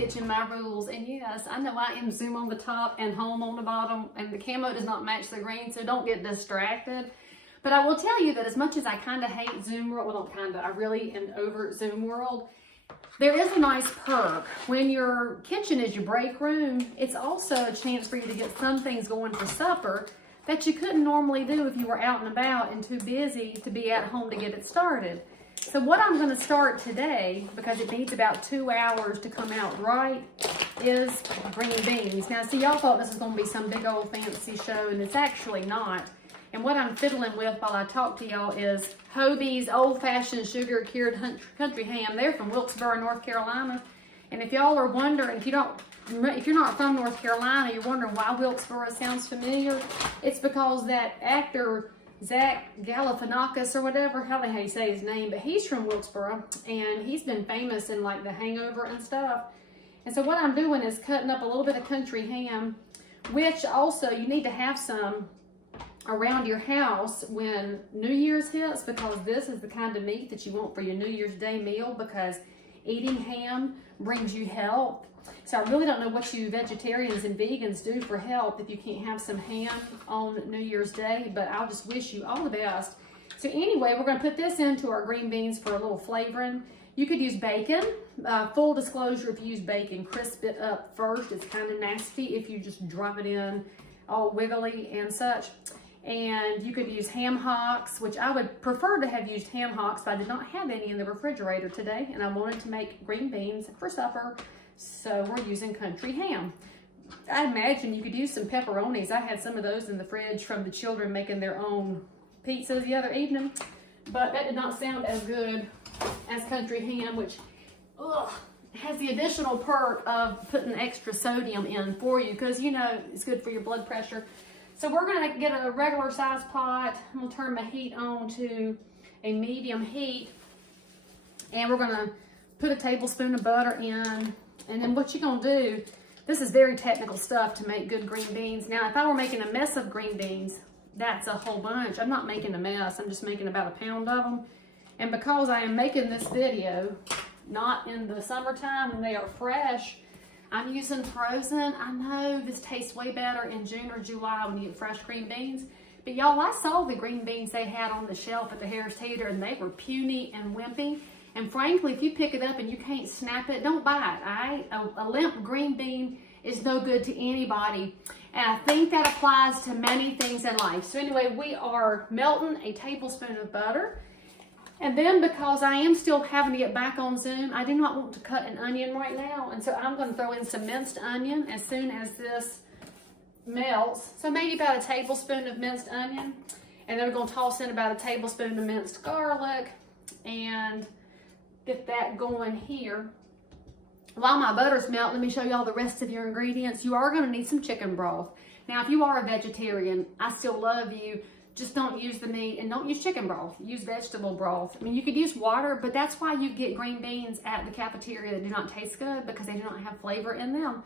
kitchen, my rules. And yes, I know I am Zoom on the top and home on the bottom, and the camo does not match the green, so don't get distracted. But I will tell you that as much as I kind of hate Zoom world, well, not kind of, I really am over Zoom world, there is a nice perk. When your kitchen is your break room, it's also a chance for you to get some things going for supper that you couldn't normally do if you were out and about and too busy to be at home to get it started. So what I'm going to start today, because it needs about 2 hours to come out right, is green beans. Now, see, y'all thought this was going to be some big old fancy show, and it's actually not. And what I'm fiddling with while I talk to y'all is Hobie's old-fashioned sugar-cured country ham. They're from Wilkesboro, North Carolina. And if y'all are wondering, if you're not from North Carolina, you're wondering why Wilkesboro sounds familiar, it's because that actor Zach Galifianakis or whatever, how you say his name, but he's from Wilkesboro, and he's been famous in like The Hangover and stuff. And so what I'm doing is cutting up a little bit of country ham, which also you need to have some around your house when New Year's hits, because this is the kind of meat that you want for your New Year's Day meal, because eating ham brings you health. So I really don't know what you vegetarians and vegans do for health if you can't have some ham on New Year's Day, but I'll just wish you all the best. So anyway, we're going to put this into our green beans for a little flavoring. You could use bacon. Full disclosure, if you use bacon, crisp it up first. It's kind of nasty if you just drop it in all wiggly and such. And you could use ham hocks, which I would prefer to have used ham hocks, but I did not have any in the refrigerator today, and I wanted to make green beans for supper, so we're using country ham. I imagine you could use some pepperonis. I had some of those in the fridge from the children making their own pizzas the other evening, but that did not sound as good as country ham, which has the additional perk of putting extra sodium in for you, because you know it's good for your blood pressure. So we're going to get a regular size pot. I'm going to turn my heat on to a medium heat. And we're going to put a tablespoon of butter in. And then what you're going to do, this is very technical stuff to make good green beans. Now, if I were making a mess of green beans, that's a whole bunch. I'm not making a mess. I'm just making about a pound of them. And because I am making this video, not in the summertime when they are fresh, I'm using frozen. I know this tastes way better in June or July when you get fresh green beans. But y'all, I saw the green beans they had on the shelf at the Harris Teeter, and they were puny and wimpy. And frankly, if you pick it up and you can't snap it, don't buy it, all right? A limp green bean is no good to anybody. And I think that applies to many things in life. So anyway, we are melting a tablespoon of butter. And then because I am still having to get back on Zoom, I do not want to cut an onion right now. And so I'm going to throw in some minced onion as soon as this melts. So maybe about a tablespoon of minced onion. And then we're going to toss in about a tablespoon of minced garlic and get that going here. While my butter's melting, let me show y'all the rest of your ingredients. You are going to need some chicken broth. Now, if you are a vegetarian, I still love you. Just don't use the meat and don't use chicken broth. Use vegetable broth. I mean, you could use water, but that's why you get green beans at the cafeteria that do not taste good, because they do not have flavor in them.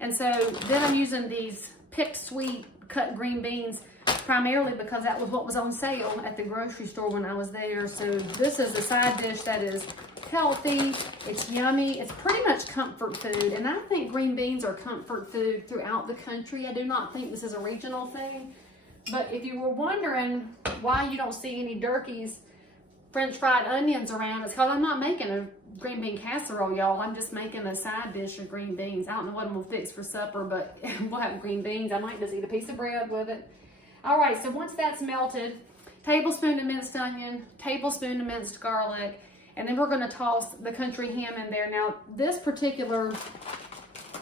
And so then I'm using these picked sweet cut green beans primarily because that was what was on sale at the grocery store when I was there. So this is a side dish that is healthy, it's yummy, it's pretty much comfort food. And I think green beans are comfort food throughout the country. I do not think this is a regional thing. But if you were wondering why you don't see any Durkee's French fried onions around, it's because I'm not making a green bean casserole, y'all. I'm just making a side dish of green beans. I don't know what I'm going to fix for supper, but we'll have green beans. I might just eat a piece of bread with it. All right, so once that's melted, tablespoon of minced onion, tablespoon of minced garlic, and then we're going to toss the country ham in there. Now, this particular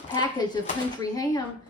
package of country ham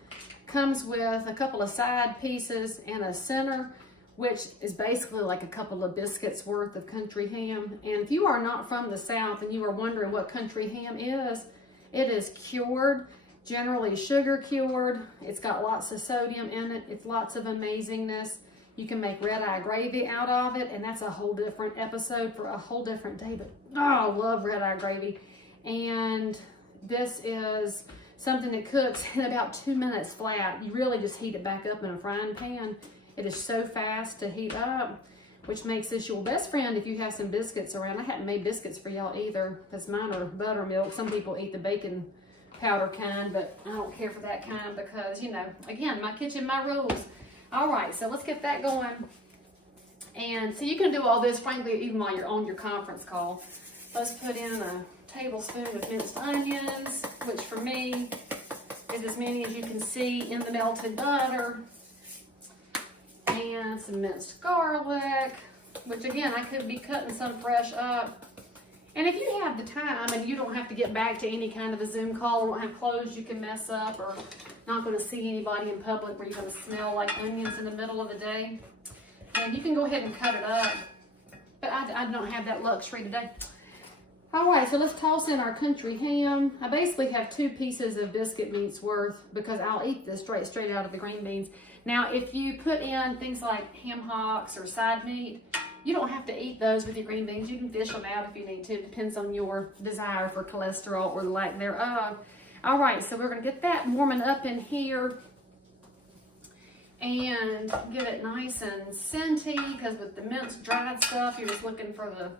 comes with a couple of side pieces and a center, which is basically like a couple of biscuits worth of country ham. And if you are not from the South and you are wondering what country ham is, it is cured, generally sugar cured. It's got lots of sodium in it. It's lots of amazingness. You can make red-eye gravy out of it, and that's a whole different episode for a whole different day. But oh, I love red-eye gravy. And this is something that cooks in about 2 minutes flat. You really just heat it back up in a frying pan. It is so fast to heat up, which makes this your best friend if you have some biscuits around. I haven't made biscuits for y'all either, because mine are buttermilk. Some people eat the bacon powder kind, but I don't care for that kind because, you know, again, my kitchen, my rules. All right, so let's get that going. And so you can do all this, frankly, even while you're on your conference call. Let's put in a tablespoon of minced onions, which for me is as many as you can see in the melted butter. And some minced garlic, which again, I could be cutting some fresh up. And if you have the time and you don't have to get back to any kind of a Zoom call or don't have clothes you can mess up or not going to see anybody in public where you're going to smell like onions in the middle of the day, and you can go ahead and cut it up. But I don't have that luxury today. All right, so let's toss in our country ham. I basically have 2 pieces of biscuit meat's worth because I'll eat this straight out of the green beans. Now, if you put in things like ham hocks or side meat, you don't have to eat those with your green beans. You can fish them out if you need to. It depends on your desire for cholesterol or the lack thereof. All right, so we're gonna get that warming up in here and get it nice and scenty, because with the minced dried stuff, you're just looking for the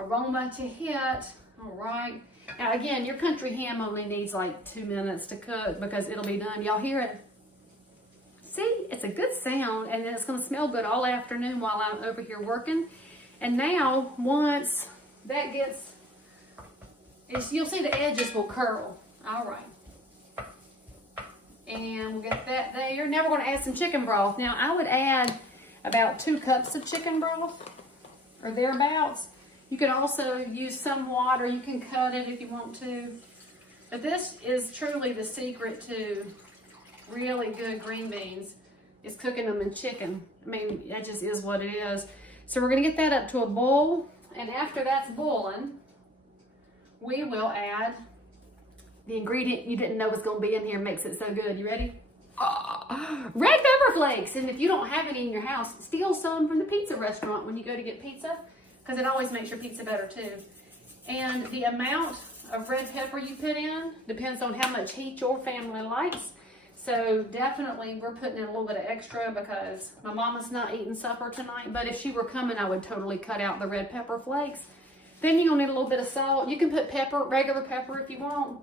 aroma to hit. All right. Now again, your country ham only needs like 2 minutes to cook because it'll be done. Y'all hear it? See, it's a good sound, and then it's going to smell good all afternoon while I'm over here working. And now, once that gets, you'll see the edges will curl. All right. And we'll get that there. Now we're going to add some chicken broth. Now I would add about 2 cups of chicken broth or thereabouts. You can also use some water. You can cut it if you want to. But this is truly the secret to really good green beans, is cooking them in chicken. I mean, that just is what it is. So we're gonna get that up to a boil, and after that's boiling, we will add the ingredient you didn't know was gonna be in here, makes it so good. You ready? Red pepper flakes. And if you don't have any in your house, steal some from the pizza restaurant when you go to get pizza, because it always makes your pizza better too. And the amount of red pepper you put in depends on how much heat your family likes. So definitely we're putting in a little bit of extra because my mama's not eating supper tonight, but if she were coming, I would totally cut out the red pepper flakes. Then you're gonna need a little bit of salt. You can put pepper, regular pepper if you want.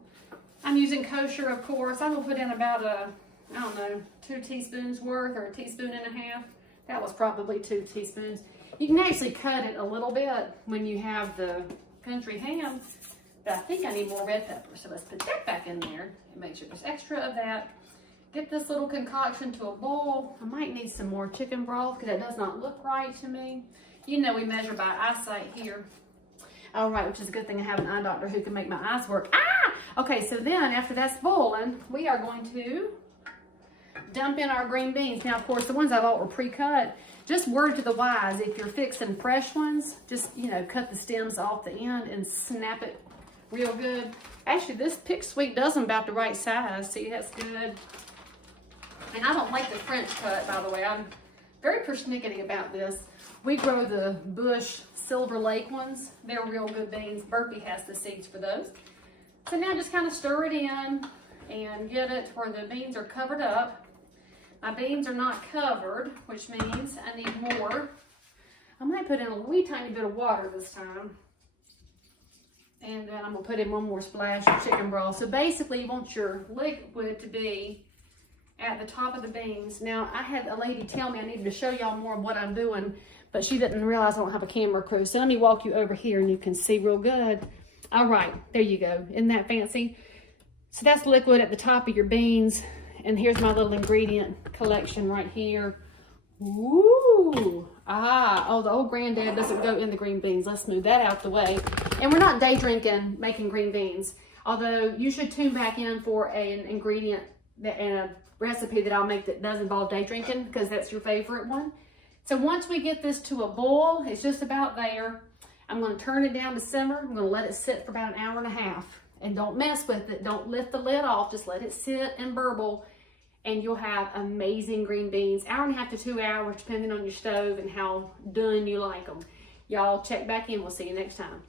I'm using kosher, of course. I'm gonna put in about I don't know, 2 teaspoons worth, or 1.5 teaspoons. That was probably 2 teaspoons. You can actually cut it a little bit when you have the country ham, but I think I need more red pepper. So let's put that back in there and make sure there's extra of that. Get this little concoction to a boil. I might need some more chicken broth because that does not look right to me. You know we measure by eyesight here. All right, which is a good thing I have an eye doctor who can make my eyes work. Ah! Okay, so then after that's boiling, we are going to dump in our green beans. Now, of course, the ones I bought were pre-cut. Just word to the wise, if you're fixing fresh ones, just, you know, cut the stems off the end and snap it real good. Actually, this Pick Sweet does them about the right size. See, that's good. And I don't like the French cut, by the way. I'm very persnickety about this. We grow the Bush Silver Lake ones. They're real good beans. Burpee has the seeds for those. So now just kind of stir it in and get it where the beans are covered up. My beans are not covered, which means I need more. I might put in a wee tiny bit of water this time. And then I'm gonna put in one more splash of chicken broth. So basically you want your liquid to be at the top of the beans. Now, I had a lady tell me I needed to show y'all more of what I'm doing, but she didn't realize I don't have a camera crew. So let me walk you over here and you can see real good. All right, there you go. Isn't that fancy? So that's liquid at the top of your beans. And here's my little ingredient collection right here. Ooh, oh, the old granddad doesn't go in the green beans. Let's move that out the way. And we're not day drinking making green beans, although you should tune back in for an ingredient and a recipe that I'll make that does involve day drinking, because that's your favorite one. So once we get this to a boil, it's just about there. I'm going to turn it down to simmer. I'm going to let it sit for about 1.5 hours. And don't mess with it. Don't lift the lid off. Just let it sit and burble. And you'll have amazing green beans. 1.5 to 2 hours, depending on your stove and how done you like them. Y'all check back in. We'll see you next time.